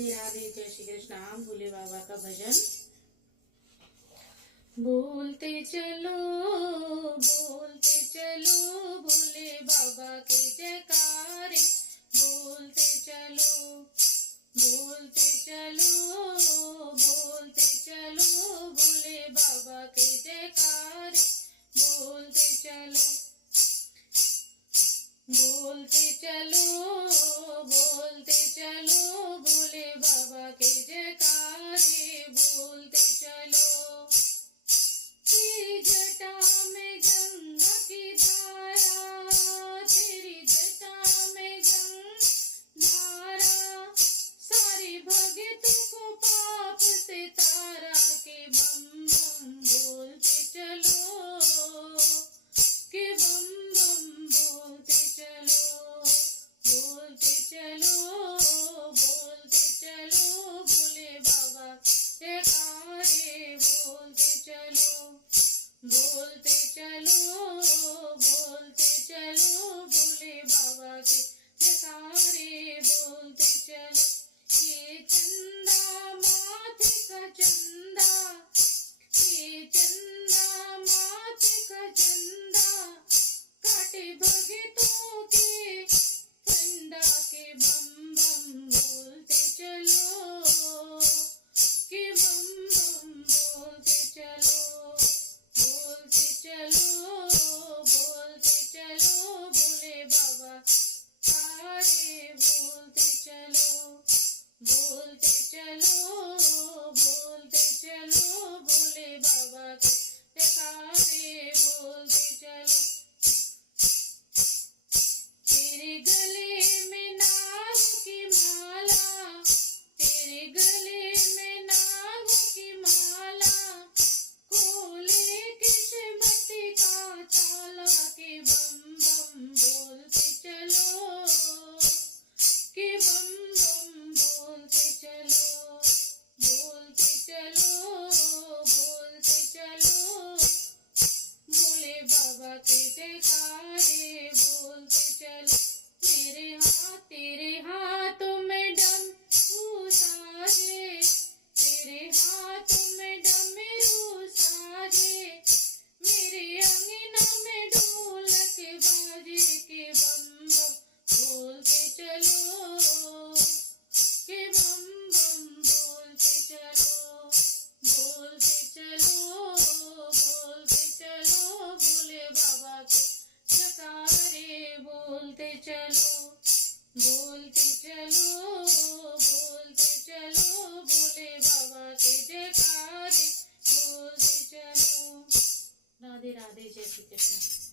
राधे राधे, जय श्री कृष्ण। भोले बाबा का भजन बोलते चलो भोले बाबा के जयकारे, बोलते चलो भोले बाबा के जयकारे, बोलते चलो भोले बाबा के जयकारे, बोलते चलो। तेरी जटा में गंगा की धारा, तेरी जटा में धारा, सारी भक्तों को पाप से तारा के बम बम बोलते चलो, के बम बम बोलते चलो, बोलते चलो भोले बाबा जयकारे, बोलते चलो भोले बाबा के जयकारे, बोलते चलो। ये चंदा माथे का चंदा, ये चंदा माथे का चंदा, काटे भगतों के फंदा के बम बम बोलते चलो, के बम बम बोलते चलो, बोलते चलो भोले बाबा तारे, बोलते चलो भोले बाबा के जयकारे, बोलते चलो। तेरे गले में नाग की माला, तेरे गले में नाग की माला, खोले किस्मत का ताला के बम बम बोलते चलो, के बम बम बोलते चलो, बोलते चलो भोले बाबा के जयकारे, बोलते चलो। तेरे हाथों में डमरू साजे, तेरे हाथों में डमरू साजे, मेरे अंगना में ढोलक बाजे, के बम बम बोलते चलो, के बम बम बोलते चलो, बोलते चलो भोले बाबा के जयकारे, बोलते चलो भोले बाबा के जयकारे, बोलते चलो। राधे राधे, जय श्री कृष्ण।